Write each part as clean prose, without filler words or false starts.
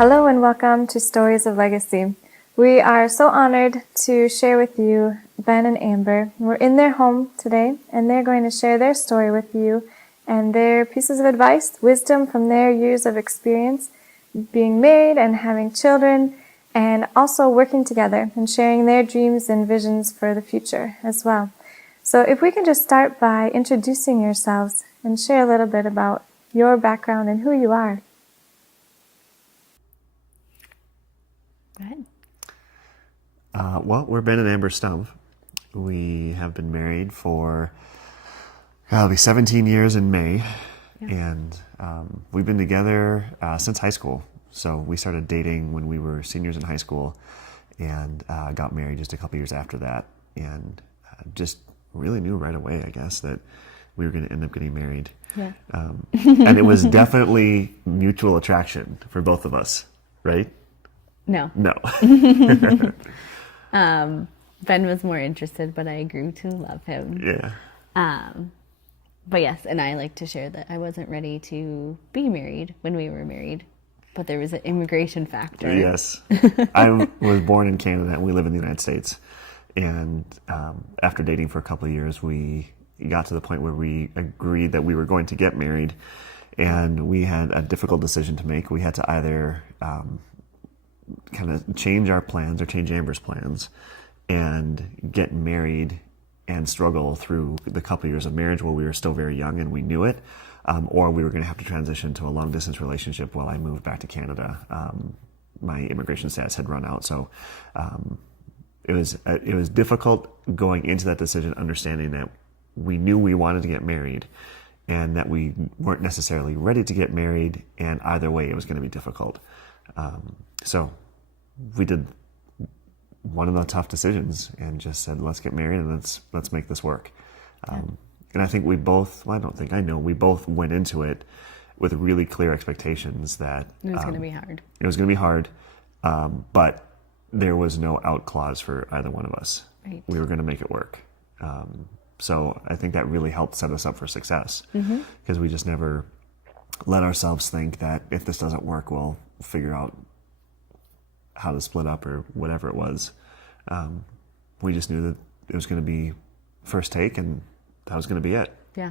Hello and welcome to Stories of Legacy. We are so honored to share with you Ben and Amber. We're in their home today and they're going to share their story with you and their pieces of advice, wisdom from their years of experience being married and having children, and also working together and sharing their dreams and visions for the future as well. So if we can just start by introducing yourselves and share a little bit about your background and who you are. Go ahead. Well, we're Benn and Amber Stumph. We have been married for it'll be 17 years in May, and we've been together since high school. So we started dating when we were seniors in high school, and got married just a couple years after that, and just really knew right away, I guess, that we were going to end up getting married. Yeah. And it was definitely mutual attraction for both of us, right? No. Ben was more interested, but I grew to love him. Yeah. But yes, and I like to share that I wasn't ready to be married when we were married, but there was an immigration factor. Yes. I was born in Canada and we live in the United States. And after dating for a couple of years, we got to the point where we agreed that we were going to get married, and we had a difficult decision to make. We had to either kind of change our plans or change Amber's plans and get married and struggle through the couple of years of marriage while we were still very young and we knew it, or we were going to have to transition to a long distance relationship while I moved back to Canada. My immigration status had run out, so it was difficult going into that decision, understanding that we knew we wanted to get married and that we weren't necessarily ready to get married, and either way it was going to be difficult. So we did one of the tough decisions and just said, let's get married and let's make this work. And I think we both, I know we both went into it with really clear expectations that It was going to be hard. It was going to be hard, but there was no out clause for either one of us. Right. We were going to make it work. So I think that really helped set us up for success, because we just never let ourselves think that if this doesn't work, we'll figure out how to split up or whatever it was. We just knew that it was going to be first take, and that was going to be it. Yeah.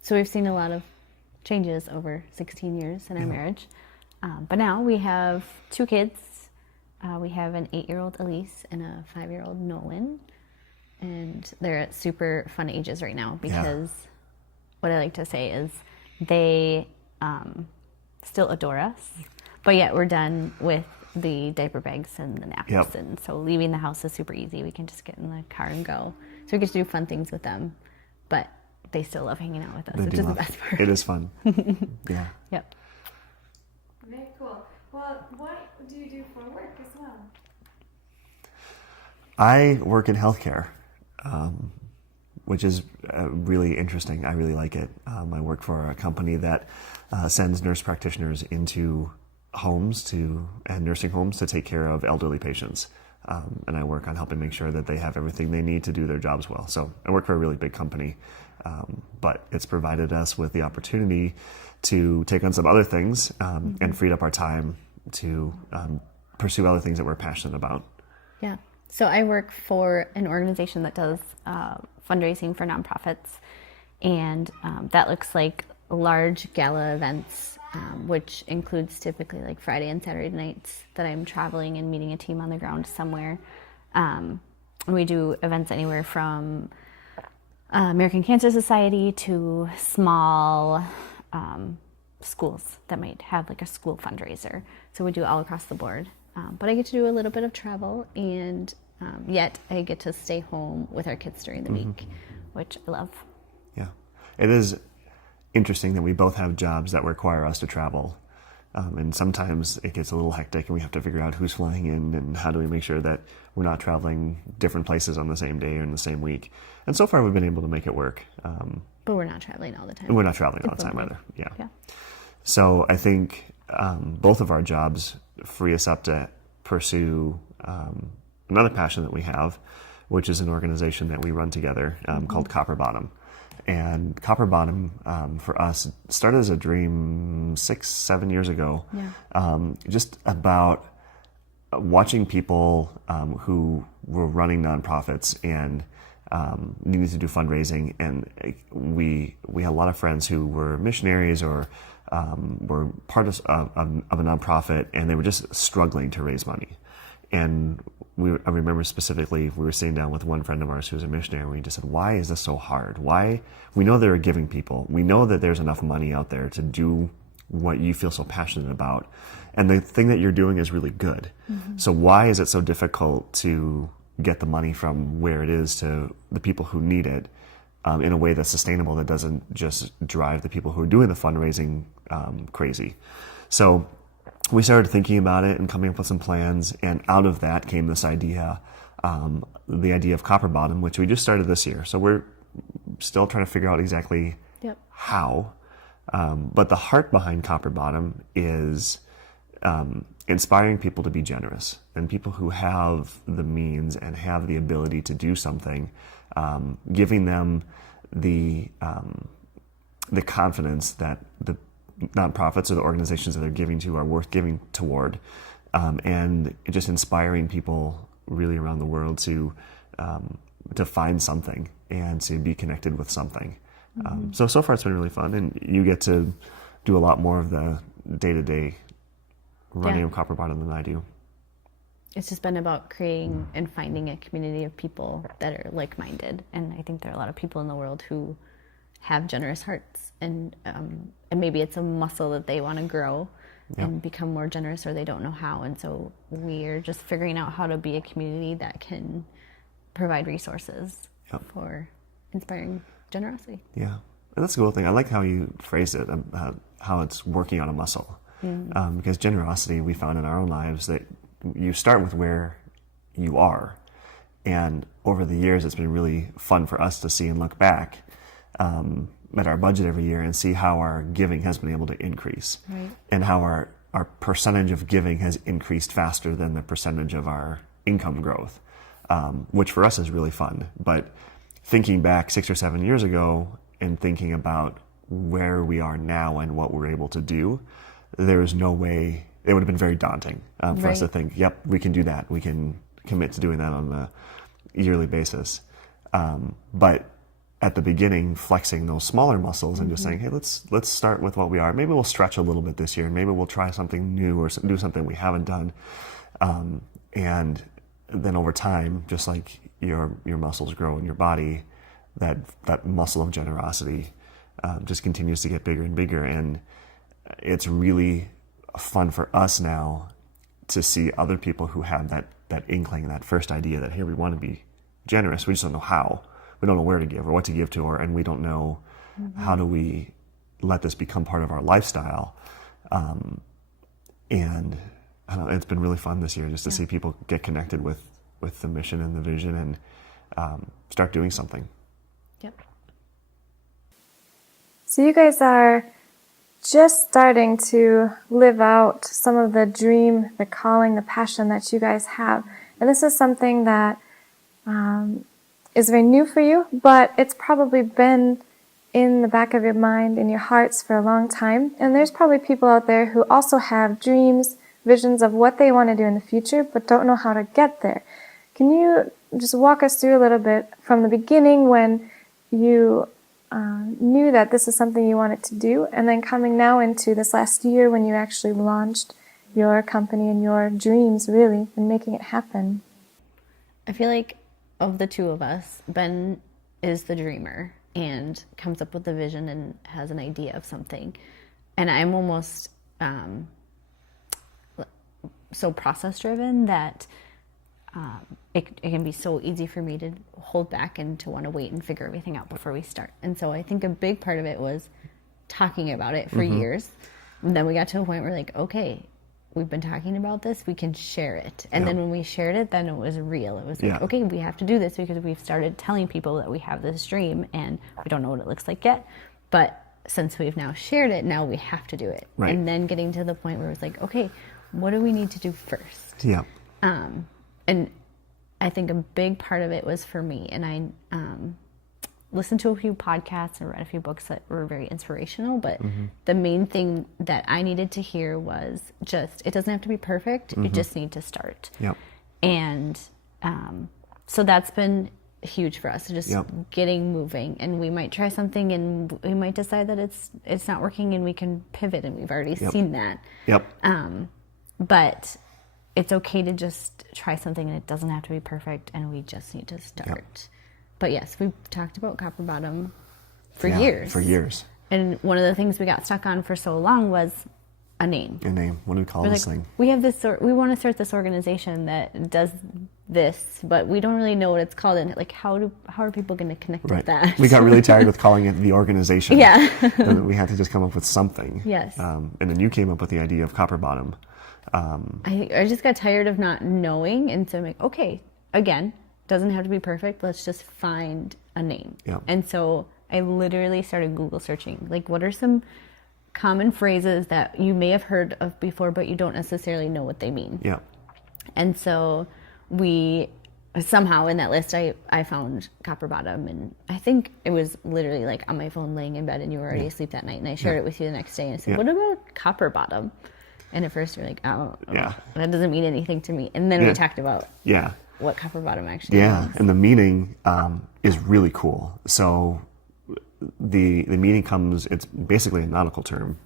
So we've seen a lot of changes over 16 years in our marriage. But now we have 2 kids. We have an 8-year-old Elise and a 5-year-old Nolan. And they're at super fun ages right now, because what I like to say is they still adore us, but yet we're done with the diaper bags and the naps. Yep. And so leaving the house is super easy. We can just get in the car and go. So we get to do fun things with them, but they still love hanging out with us, which is the best part. It is fun. Yeah. Yep. Very cool. Well, what do you do for work as well? I work in healthcare, which is really interesting. I really like it. I work for a company that sends nurse practitioners into homes and nursing homes to take care of elderly patients. And I work on helping make sure that they have everything they need to do their jobs well. So I work for a really big company, but it's provided us with the opportunity to take on some other things and freed up our time to pursue other things that we're passionate about. Yeah. So I work for an organization that does fundraising for nonprofits, and that looks like large gala events, which includes typically like Friday and Saturday nights that I'm traveling and meeting a team on the ground somewhere. We do events anywhere from American Cancer Society to small schools that might have like a school fundraiser. So we do all across the board. But I get to do a little bit of travel, and yet I get to stay home with our kids during the week, which I love. Yeah. It is interesting that we both have jobs that require us to travel. And sometimes it gets a little hectic and we have to figure out who's flying in and how do we make sure that we're not traveling different places on the same day or in the same week. And so far we've been able to make it work. But we're not traveling all the time. We're not traveling all the time either. Yeah. So I think both of our jobs free us up to pursue another passion that we have, which is an organization that we run together called Copper Bottom. And Copper Bottom, for us, started as a dream 6-7 years ago. Just about watching people who were running nonprofits and needed to do fundraising, and we had a lot of friends who were missionaries or were part of a nonprofit, and they were just struggling to raise money. And I remember specifically, we were sitting down with one friend of ours who was a missionary, and we just said, why is this so hard? Why? We know there are giving people. We know that there's enough money out there to do what you feel so passionate about. And the thing that you're doing is really good. So why is it so difficult to get the money from where it is to the people who need it in a way that's sustainable, that doesn't just drive the people who are doing the fundraising crazy? So we started thinking about it and coming up with some plans, and out of that came this idea, the idea of Copper Bottom, which we just started this year. So we're still trying to figure out exactly how. But the heart behind Copper Bottom is inspiring people to be generous, and people who have the means and have the ability to do something, giving them the confidence that the nonprofits or the organizations that they're giving to are worth giving toward, and just inspiring people really around the world to find something and to be connected with something. So far it's been really fun, and you get to do a lot more of the day-to-day running of Copper Bottom than I do. It's just been about creating and finding a community of people that are like-minded, and I think there are a lot of people in the world who have generous hearts, and maybe it's a muscle that they want to grow and become more generous, or they don't know how, and so we're just figuring out how to be a community that can provide resources for inspiring generosity. Yeah, and that's a cool thing. I like how you phrased it, how it's working on a muscle. Because generosity, we found in our own lives that you start with where you are. And over the years, it's been really fun for us to see and look back at our budget every year and see how our giving has been able to increase. And how our percentage of giving has increased faster than the percentage of our income growth, which for us is really fun. But thinking back 6 or 7 years ago and thinking about where we are now and what we're able to do, there is no way, it would have been very daunting for us to think, yep, we can do that. We can commit to doing that on a yearly basis. But at the beginning, flexing those smaller muscles and just saying, hey, let's start with what we are. Maybe we'll stretch a little bit this year, and maybe we'll try something new or do something we haven't done. And then over time, just like your muscles grow in your body, that muscle of generosity just continues to get bigger and bigger. And it's really fun for us now to see other people who have that inkling, that first idea that, hey, we want to be generous. We just don't know how. We don't know where to give or what to give to, and we don't know how do we let this become part of our lifestyle. And I don't know, it's been really fun this year just to see people get connected with the mission and the vision and start doing something. Yep. So you guys are just starting to live out some of the dream, the calling, the passion that you guys have. And this is something that is very new for you, but it's probably been in the back of your mind, in your hearts for a long time. And there's probably people out there who also have dreams, visions of what they want to do in the future, but don't know how to get there. Can you just walk us through a little bit from the beginning when you knew that this is something you wanted to do, and then coming now into this last year when you actually launched your company and your dreams, really, and making it happen? I feel like of the two of us, Ben is the dreamer and comes up with a vision and has an idea of something. And I'm almost so process driven that it can be so easy for me to hold back and to want to wait and figure everything out before we start. And so I think a big part of it was talking about it for years. And then we got to a point where like, okay, we've been talking about this, we can share it. And then when we shared it, then it was real. It was like, okay, we have to do this because we've started telling people that we have this dream and we don't know what it looks like yet. But since we've now shared it, now we have to do it. Right. And then getting to the point where it's like, okay, what do we need to do first? Yeah. And I think a big part of it was for me, and I listened to a few podcasts and read a few books that were very inspirational, but the main thing that I needed to hear was just, it doesn't have to be perfect. You just need to start. Yep. And so that's been huge for us, just getting moving. And we might try something and we might decide that it's not working and we can pivot, and we've already seen that. Yep. But it's okay to just try something, and it doesn't have to be perfect, and we just need to start. Yep. But yes, we've talked about Copper Bottom for years. For years. And one of the things we got stuck on for so long was a name. A name. What do we call this thing? We have this. We want to start this organization that does this, but we don't really know what it's called. And like, how are people going to connect with that? We got really tired with calling it the organization. Yeah. And we had to just come up with something. Yes. And then you came up with the idea of Copper Bottom. I just got tired of not knowing, and so I'm like, okay, again, doesn't have to be perfect. Let's just find a name. Yeah. And so I literally started Google searching, like, what are some common phrases that you may have heard of before, but you don't necessarily know what they mean. Yeah. And so we somehow in that list, I found Copper Bottom, and I think it was literally like on my phone laying in bed, and you were already asleep that night, and I shared it with you the next day, and I said, what about Copper Bottom? And at first you're like, oh, that doesn't mean anything to me. And then we talked about what Copper Bottom actually means. And the meaning is really cool. So the meaning comes, it's basically a nautical term.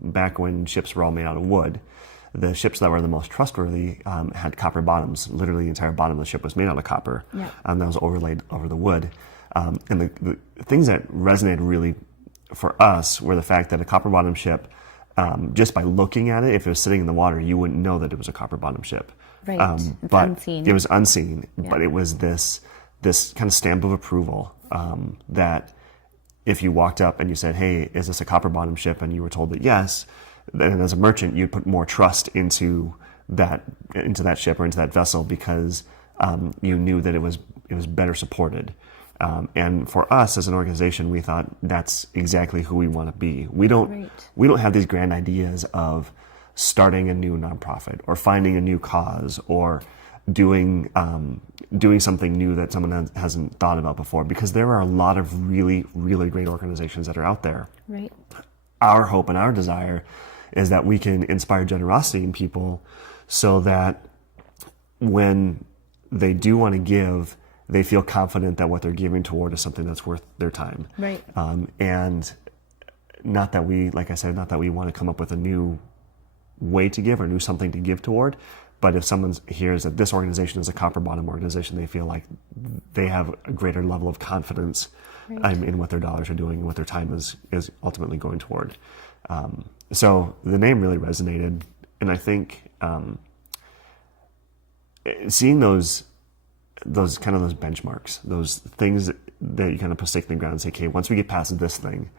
Back when ships were all made out of wood, the ships that were the most trustworthy had copper bottoms. Literally the entire bottom of the ship was made out of copper. And that was overlaid over the wood. And the things that resonated really for us were the fact that a copper bottom ship, just by looking at it, if it was sitting in the water, you wouldn't know that it was a copper bottom ship. Right. But unseen. it was unseen, but it was this kind of stamp of approval that if you walked up and you said, hey, is this a copper bottom ship? And you were told that yes, then as a merchant, you'd put more trust into that ship or into that vessel because you knew that it was better supported. And for us as an organization, we thought that's exactly who we want to be. We don't have these grand ideas of starting a new nonprofit or finding a new cause or doing something new that someone hasn't thought about before, because there are a lot of really, really great organizations that are out there. Right. Our hope and our desire is that we can inspire generosity in people so that when they do want to give, they feel confident that what they're giving toward is something that's worth their time. Right. And not that we, like I said, not that we want to come up with a new way to give or new something to give toward, but if someone hears that this organization is a copper bottom organization, they feel like they have a greater level of confidence in what their dollars are doing and what their time is ultimately going toward. So the name really resonated, and I think seeing those benchmarks, those things that you kind of put stake in the ground and say, okay, once we get past this thing.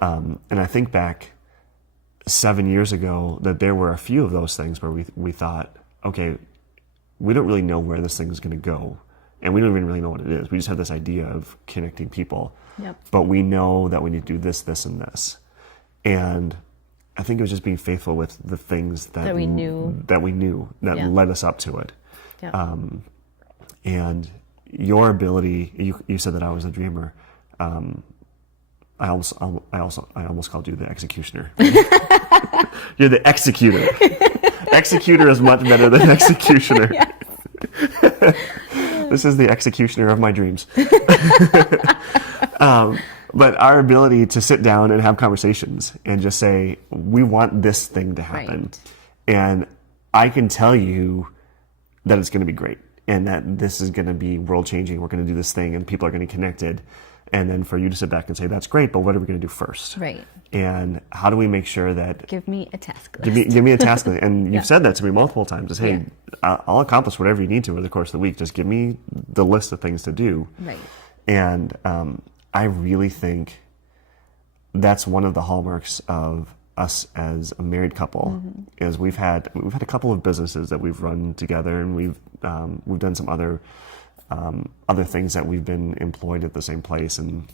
And I think back 7 years ago that there were a few of those things where we thought, okay, we don't really know where this thing is going to go. And we don't even really know what it is. We just have this idea of connecting people. But we know that we need to do this, this, and this. And I think it was just being faithful with the things that we knew that led us up to it. And your ability, you said that I was a dreamer. I almost called you the executioner. You're the executor. Executor is much better than executioner. This is the executioner of my dreams. But our ability to sit down and have conversations and just say, we want this thing to happen. And I can tell you that it's going to be great and that this is going to be world changing. We're going to do this thing and people are going to be connected. And then for you to sit back and say, that's great, but what are we going to do first? Right. And how do we make sure that... Give me a task list. Give me a task list. And you've said that to me multiple times. Is, hey, I'll accomplish whatever you need to over the course of the week. Just give me the list of things to do. Right. And I really think that's one of the hallmarks of us as a married couple, is we've had a couple of businesses that we've run together, and we've done some other things that we've been employed at the same place, and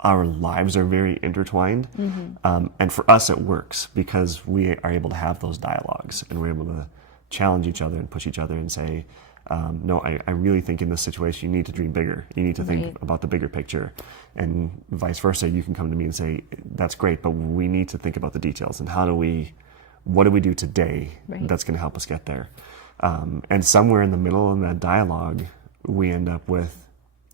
our lives are very intertwined. And for us, it works because we are able to have those dialogues, and we're able to challenge each other and push each other and say, No, I really think in this situation you need to dream bigger. You need to think Right. about the bigger picture, and vice versa. You can come to me and say, that's great, but we need to think about the details and what do we do today Right. that's going to help us get there. And somewhere in the middle in that dialogue, we end up with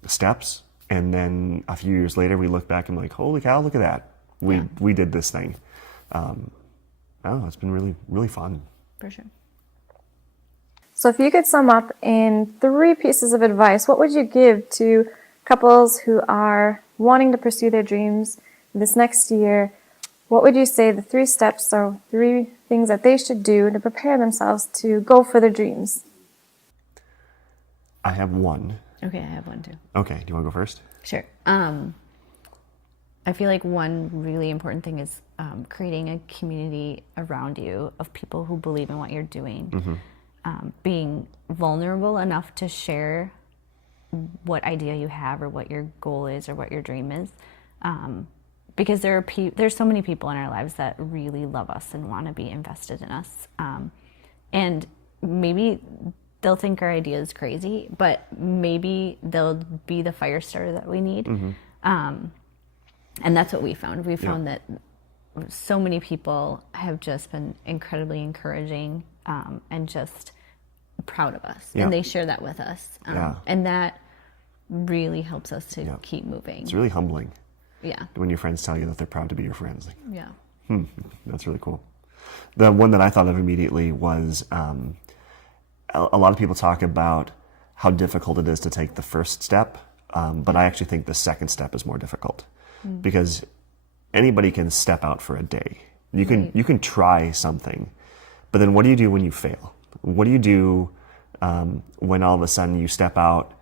steps, and then a few years later we look back and like, holy cow, look at that. We did this thing. It's been really, really fun. For sure. So if you could sum up in 3 pieces of advice, what would you give to couples who are wanting to pursue their dreams this next year? What would you say the 3 steps or 3 things that they should do to prepare themselves to go for their dreams? I have one. Okay, I have one too. Okay, do you want to go first? Sure. I feel like one really important thing is creating a community around you of people who believe in what you're doing. Being vulnerable enough to share what idea you have or what your goal is or what your dream is. Because there's so many people in our lives that really love us and want to be invested in us. And maybe they'll think our idea is crazy, but maybe they'll be the fire starter that we need. And that's what we found. We found that so many people have just been incredibly encouraging and just proud of us. Yeah. And they share that with us. And that really helps us to keep moving. It's really humbling Yeah. when your friends tell you that they're proud to be your friends. Like, Yeah. That's really cool. The one that I thought of immediately was a lot of people talk about how difficult it is to take the first step, but I actually think the second step is more difficult because anybody can step out for a day. You can try something, but then what do you do when you fail? What do you do when all of a sudden you step out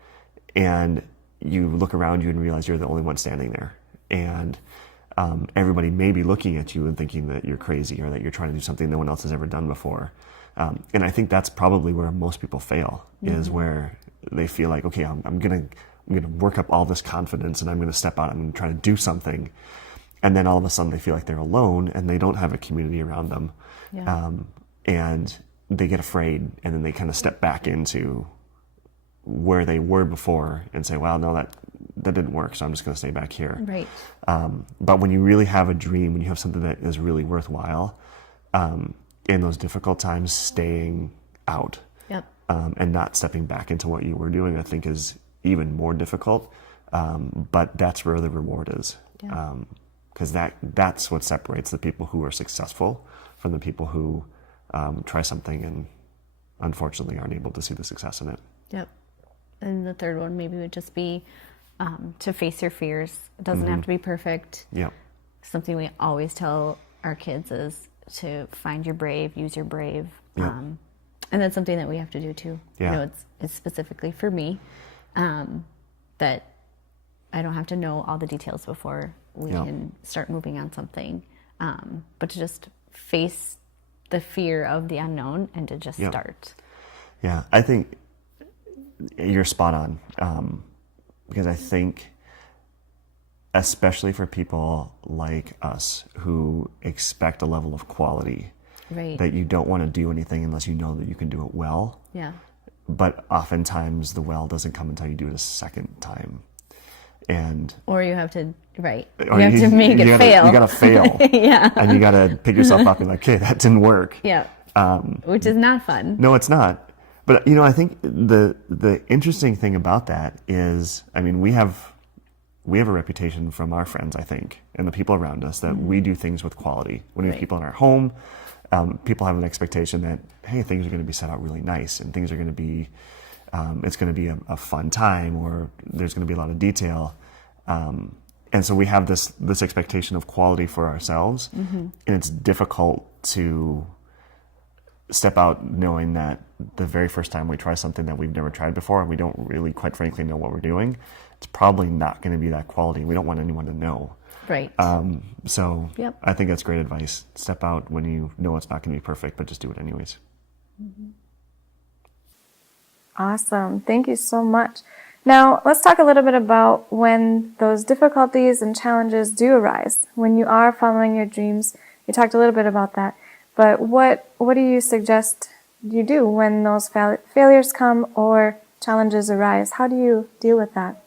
and you look around you and realize you're the only one standing there? And everybody may be looking at you and thinking that you're crazy or that you're trying to do something no one else has ever done before. And I think that's probably where most people fail, is where they feel like, okay, I'm gonna work up all this confidence and I'm gonna step out, I'm gonna try to do something. And then all of a sudden they feel like they're alone and they don't have a community around them. Yeah. And they get afraid, and then they kind of step back into where they were before and say, well, no, that didn't work, so I'm just going to stay back here. Right. But when you really have a dream, when you have something that is really worthwhile, in those difficult times, staying out Yep. and not stepping back into what you were doing, I think is even more difficult. But that's where the reward is. Yeah. Because that's what separates the people who are successful from the people who try something and unfortunately aren't able to see the success in it. Yep. And the third one maybe would just be to face your fears. It doesn't have to be perfect. Yep. Something we always tell our kids is to find your brave, use your brave. Yep. And that's something that we have to do too. Yeah. You know, it's specifically for me that I don't have to know all the details before we can start moving on something. But to just face the fear of the unknown and to just start. Yeah, I think you're spot on. Because I think, especially for people like us who expect a level of quality, Right. that you don't want to do anything unless you know that you can do it well. Yeah. But oftentimes the well doesn't come until you do it a second time. And Or you have to, right. You or have to make it fail. You gotta fail. Yeah. And you gotta pick yourself up and like, okay, that didn't work. Yeah. Which is not fun. No, it's not. But I think the interesting thing about that is, I mean, we have a reputation from our friends, I think, and the people around us that we do things with quality. When we have people in our home, people have an expectation that, hey, things are going to be set out really nice, and things are going to be, it's going to be a fun time, or there's going to be a lot of detail. And so we have this expectation of quality for ourselves, and it's difficult to step out knowing that the very first time we try something that we've never tried before and we don't really, quite frankly, know what we're doing, it's probably not going to be that quality. We don't want anyone to know. Right. So Yep. I think that's great advice. Step out when you know it's not going to be perfect, but just do it anyways. Awesome. Thank you so much. Now, let's talk a little bit about when those difficulties and challenges do arise, when you are following your dreams. You talked a little bit about that, but what do you suggest you do when those failures come or challenges arise? How do you deal with that?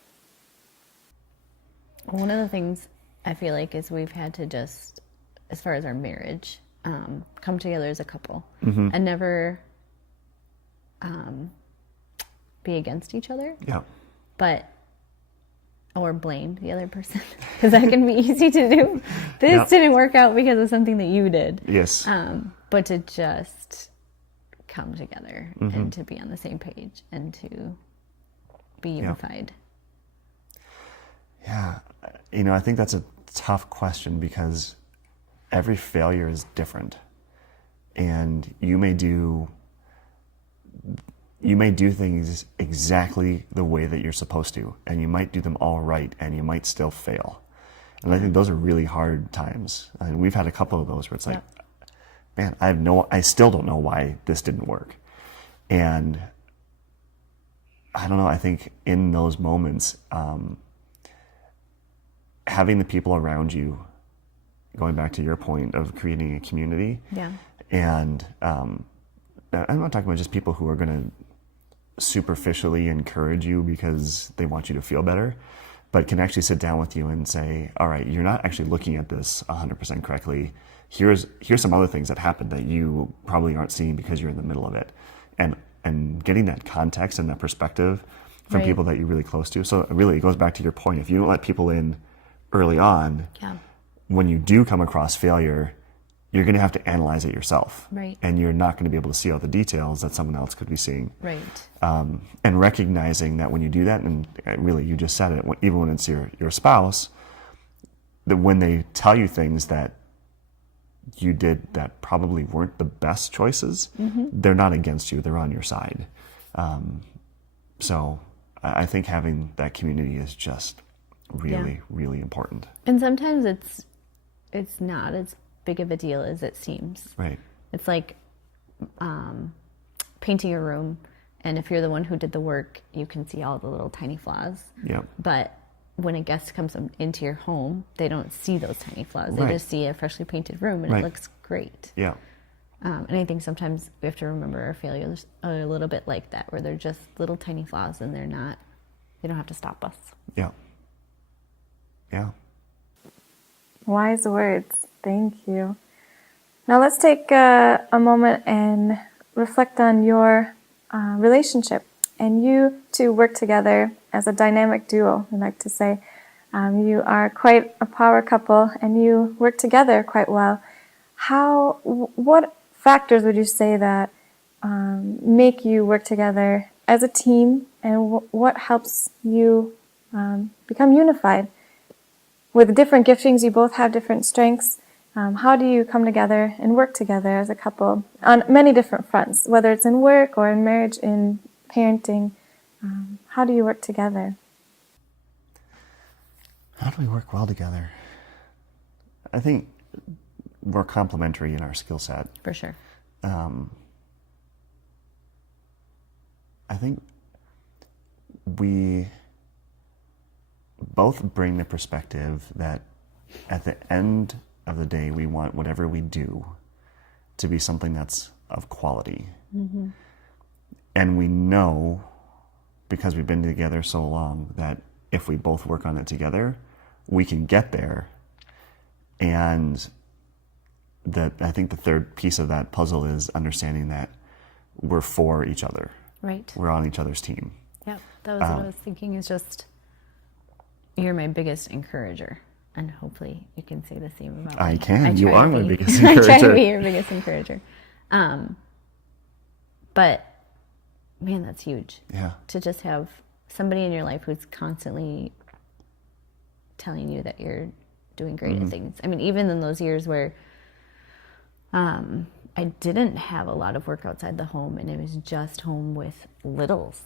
One of the things I feel like is we've had to just, as far as our marriage, come together as a couple and never be against each other. Yeah. But or blame the other person, because that can be easy to do. This didn't work out because of something that you did. Yes. But to just come together and to be on the same page and to be unified. Yeah. I think that's a tough question because every failure is different. And you may do things exactly the way that you're supposed to, and you might do them all right, and you might still fail. And I think those are really hard times. And we've had a couple of those where it's like, man, I still don't know why this didn't work. And I don't know, I think in those moments, having the people around you, going back to your point of creating a community, and I'm not talking about just people who are going to superficially encourage you because they want you to feel better, but can actually sit down with you and say, all right, you're not actually looking at this 100% correctly. Here's some other things that happened that you probably aren't seeing because you're in the middle of it. And getting that context and that perspective from people that you're really close to. So really, it goes back to your point. If you don't let people in early on, when you do come across failure, you're going to have to analyze it yourself. Right. And you're not going to be able to see all the details that someone else could be seeing. Right. And recognizing that when you do that, and really you just said it, even when it's your spouse, that when they tell you things that you did that probably weren't the best choices, they're not against you, they're on your side. So I think having that community is just really, really important. And sometimes it's not as big of a deal as it seems. Right. It's like painting a room, and if you're the one who did the work, you can see all the little tiny flaws. Yeah. But when a guest comes into your home, they don't see those tiny flaws. They just see a freshly painted room, and it looks great. Yeah. And I think sometimes we have to remember our failures are a little bit like that, where they're just little tiny flaws, and they don't have to stop us. Yeah. Yeah. Wise words. Thank you. Now let's take a moment and reflect on your relationship. And you two work together as a dynamic duo, we like to say. You are quite a power couple, and you work together quite well. What factors would you say that make you work together as a team, and what helps you become unified? With different giftings, you both have different strengths. How do you come together and work together as a couple on many different fronts, whether it's in work or in marriage, in parenting? How do you work together? How do we work well together? I think we're complementary in our skill set. For sure. I think we both bring the perspective that at the end of the day, we want whatever we do to be something that's of quality. And we know, because we've been together so long, that if we both work on it together, we can get there. And I think the third piece of that puzzle is understanding that we're for each other. Right. We're on each other's team. Yeah, that was what I was thinking, is just, you're my biggest encourager. And hopefully you can say the same about me. I can. I you try are to my be. biggest encourager. I try to be your biggest encourager. But, man, that's huge. Yeah. To just have somebody in your life who's constantly telling you that you're doing great at things. I mean, even in those years where I didn't have a lot of work outside the home, and it was just home with littles,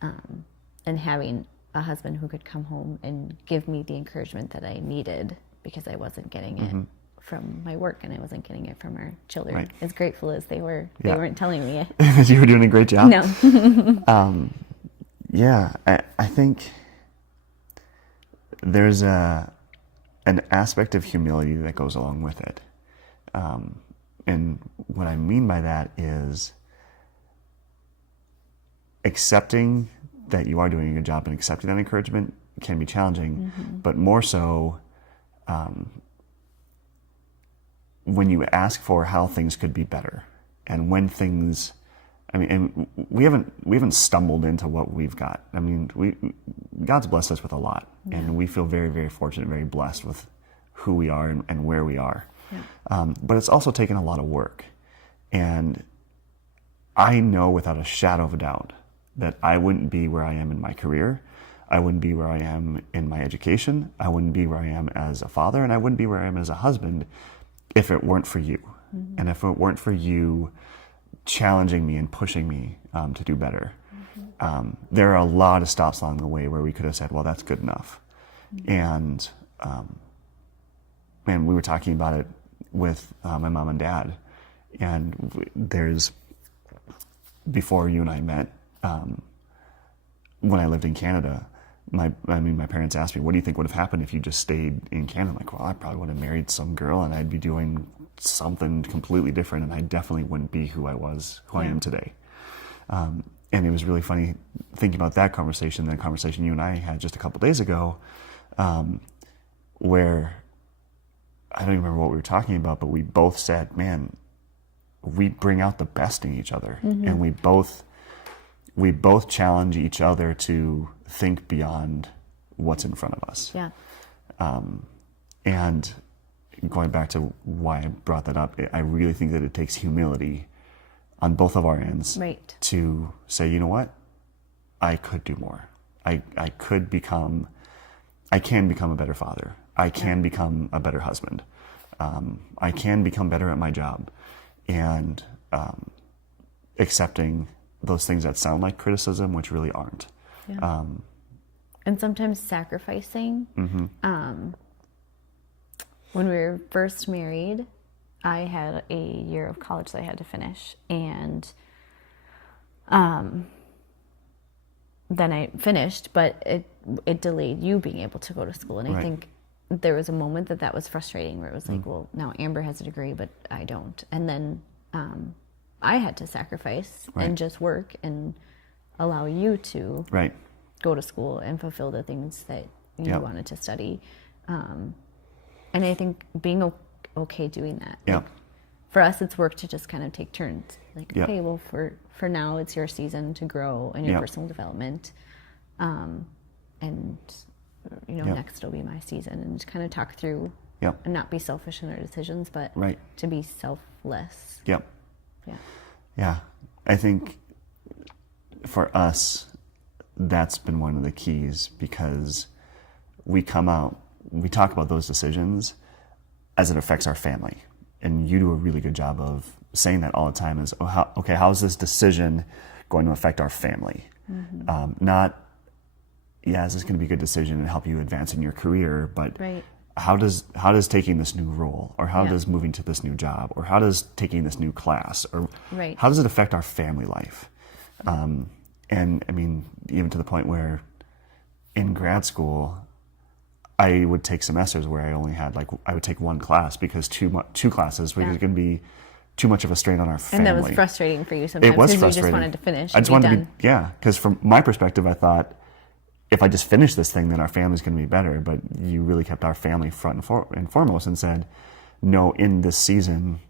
and having a husband who could come home and give me the encouragement that I needed, because I wasn't getting it from my work, and I wasn't getting it from our children. Right. As grateful as they were, they weren't telling me it. You were doing a great job. No. Yeah, I think there's an aspect of humility that goes along with it. And what I mean by that is accepting that you are doing a good job and accepting that encouragement can be challenging, but more so when you ask for how things could be better, and when things, I mean, and we haven't stumbled into what we've got. I mean, God's blessed us with a lot, and we feel very, very fortunate, very blessed with who we are and where we are. Yeah. But it's also taken a lot of work, and I know without a shadow of a doubt that I wouldn't be where I am in my career. I wouldn't be where I am in my education. I wouldn't be where I am as a father, and I wouldn't be where I am as a husband if it weren't for you. And if it weren't for you challenging me and pushing me to do better. There are a lot of stops along the way where we could have said, well, that's good enough. And we were talking about it with my mom and dad. And before you and I met, when I lived in Canada, my parents asked me, what do you think would have happened if you just stayed in Canada? I'm like, well, I probably would have married some girl and I'd be doing something completely different, and I definitely wouldn't be who I am today. And it was really funny thinking about that conversation you and I had just a couple days ago, where I don't even remember what we were talking about, but we both said, man, we bring out the best in each other, and we both challenge each other to think beyond what's in front of us. Yeah. And going back to why I brought that up, I really think that it takes humility on both of our ends to say, you know what, I could do more. I can become a better father. I can become a better husband. I can become better at my job. And accepting those things that sound like criticism, which really aren't. Yeah. And sometimes sacrificing. When we were first married, I had a year of college that I had to finish. And then I finished, but it delayed you being able to go to school. And I think there was a moment that was frustrating, where it was like, well, now Amber has a degree, but I don't. And then I had to sacrifice and just work and allow you to go to school and fulfill the things that you wanted to study. And I think being okay doing that. Like, for us, it's work to just kind of take turns. Like, okay, well, for now, it's your season to grow in your personal development. And, next it'll be my season, and to kind of talk through and not be selfish in our decisions, but to be selfless. Yeah. I think for us, that's been one of the keys, because we talk about those decisions as it affects our family. And you do a really good job of saying that all the time is, how is this decision going to affect our family? Not, is this going to be a good decision and help you advance in your career, but how does taking this new role, or how does moving to this new job, or how does taking this new class, or how does it affect our family life? And I mean, even to the point where in grad school, I would take semesters where I only had I would take one class because two classes was going to be too much of a strain on our family. And that was frustrating for you sometimes. It was because frustrating. You just wanted to finish. I just wanted to be, because from my perspective, I thought, if I just finish this thing, then our family's going to be better. But you really kept our family front and foremost and said, no, in this season,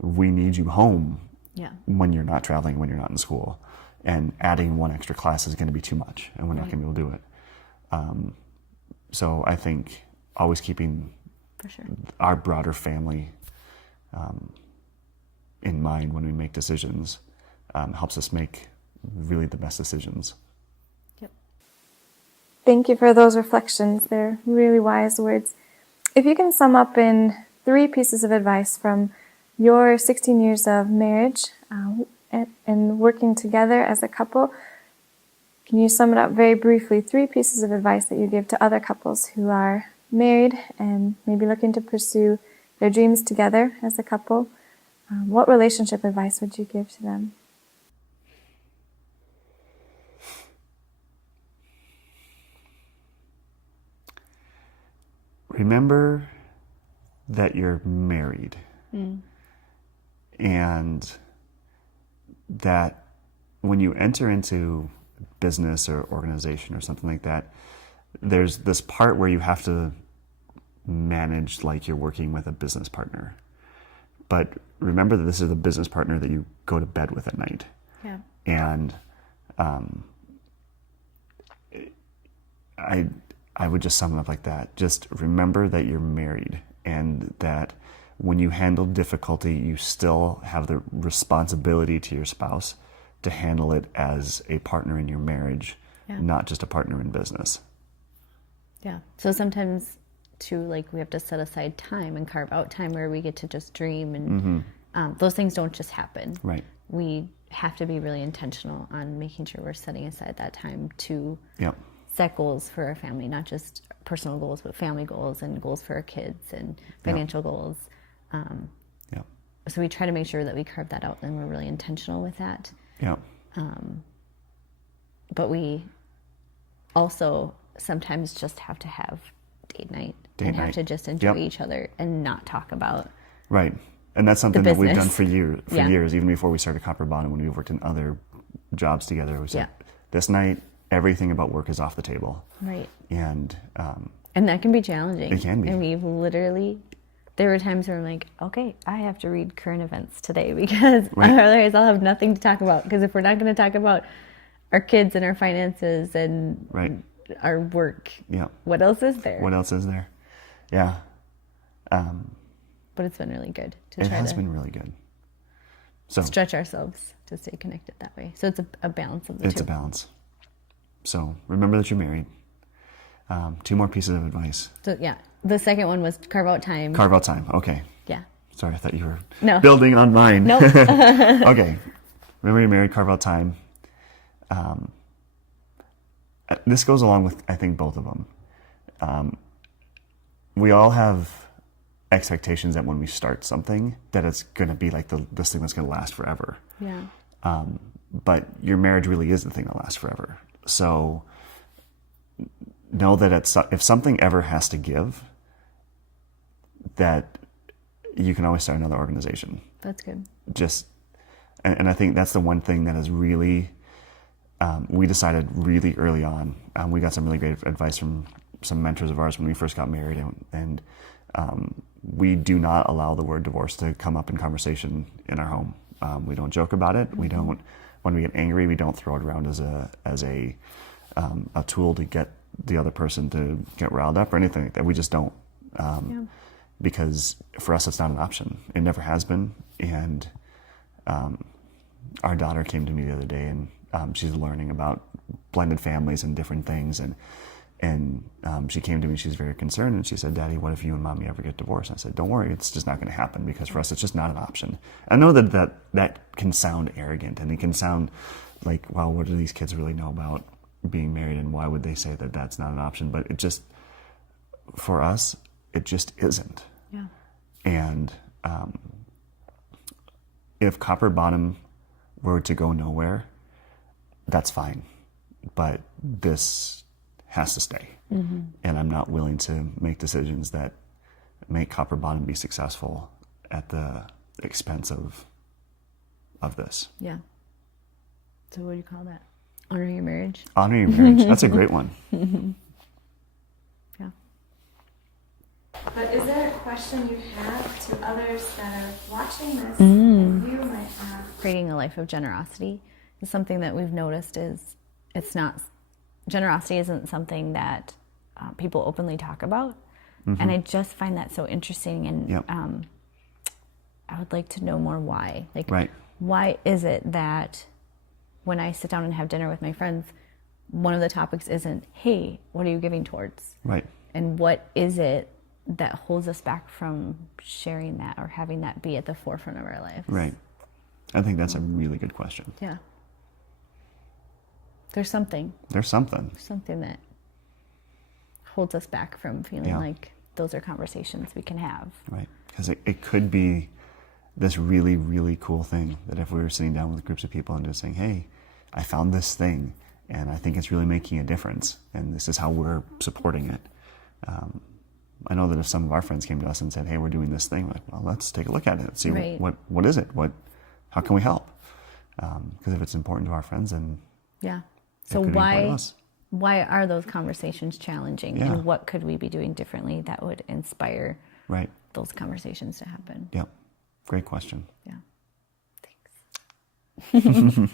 we need you home when you're not traveling, when you're not in school. And adding one extra class is going to be too much, and we're not going to be able to do it. So I think always keeping our broader family in mind when we make decisions helps us make really the best decisions. Thank you for those reflections. They're really wise words. If you can sum up in 3 pieces of advice from your 16 years of marriage and working together as a couple, can you sum it up very briefly? 3 pieces of advice that you give to other couples who are married and maybe looking to pursue their dreams together as a couple. What relationship advice would you give to them? Remember that you're married, and that when you enter into business or organization or something like that, there's this part where you have to manage like you're working with a business partner. But remember that this is the business partner that you go to bed with at night. Yeah. And I would just sum it up like that. Just remember that you're married, and that when you handle difficulty, you still have the responsibility to your spouse to handle it as a partner in your marriage, not just a partner in business. Yeah. So sometimes too, like, we have to set aside time and carve out time where we get to just dream, and those things don't just happen. Right. We have to be really intentional on making sure we're setting aside that time to set goals for our family, not just personal goals, but family goals and goals for our kids and financial goals. So we try to make sure that we carve that out and we're really intentional with that. Yeah. But we also sometimes just have to have date night and have to just enjoy each other and not talk about right. And that's something that we've done for years, even before we started Copper Bond, and when we worked in other jobs together. We said, this night, everything about work is off the table. Right. And that can be challenging. It can be. And we've literally, there were times where I'm like, okay, I have to read current events today because otherwise I'll have nothing to talk about. Because if we're not going to talk about our kids and our finances and our work, what else is there? What else is there? Yeah. But it's been really good to it try has to been really good. So stretch ourselves to stay connected that way. So it's a balance of the two. It's a balance. So remember that you're married. 2 more pieces of advice. So the second one was carve out time. Carve out time. Okay. Yeah. Sorry, I thought you were building on mine. Nope. Okay. Remember you're married, carve out time. This goes along with, I think, both of them. We all have expectations that when we start something, that it's going to be like this thing that's going to last forever. Yeah. But your marriage really is the thing that lasts forever. So know that if something ever has to give, that you can always start another organization. That's good. And I think that's the one thing that is really, we decided really early on. We got some really great advice from some mentors of ours when we first got married, and we do not allow the word divorce to come up in conversation in our home. We don't joke about it. We don't, when we get angry, we don't throw it around as a tool to get the other person to get riled up or anything like that. We just don't, because for us, it's not an option. It never has been. And our daughter came to me the other day, and she's learning about blended families and different things, and she came to me, she's very concerned, and she said, Daddy, what if you and Mommy ever get divorced? And I said, don't worry, it's just not going to happen, because for us, it's just not an option. I know that can sound arrogant, and it can sound like, well, what do these kids really know about being married, and why would they say that that's not an option? But it just, for us, it just isn't. Yeah. And if Copper Bottom were to go nowhere, that's fine. But this has to stay. And I'm not willing to make decisions that make Copper Bottom be successful at the expense of this. Yeah. So what do you call that? Honor your marriage? Honor your marriage. That's a great one. Yeah. But is there a question you have to others that are watching this you might have? Creating a life of generosity is something that we've noticed generosity isn't something that people openly talk about. And I just find that so interesting, and I would like to know more why. Why is it that when I sit down and have dinner with my friends, one of the topics isn't, hey, what are you giving towards? Right. And what is it that holds us back from sharing that or having that be at the forefront of our lives? Right. I think that's a really good question. Yeah. There's something that holds us back from feeling like those are conversations we can have. Right. Because it could be this really, really cool thing that if we were sitting down with groups of people and just saying, hey, I found this thing and I think it's really making a difference, and this is how we're supporting it. I know that if some of our friends came to us and said, hey, we're doing this thing, we're like, well, let's take a look at it. See what is it? How can we help? Because if it's important to our friends, then Yeah. it So could be important to us. why are those conversations challenging, Yeah. and what could we be doing differently that would inspire Right. those conversations to happen? Yep. Great question. Yeah. Thanks.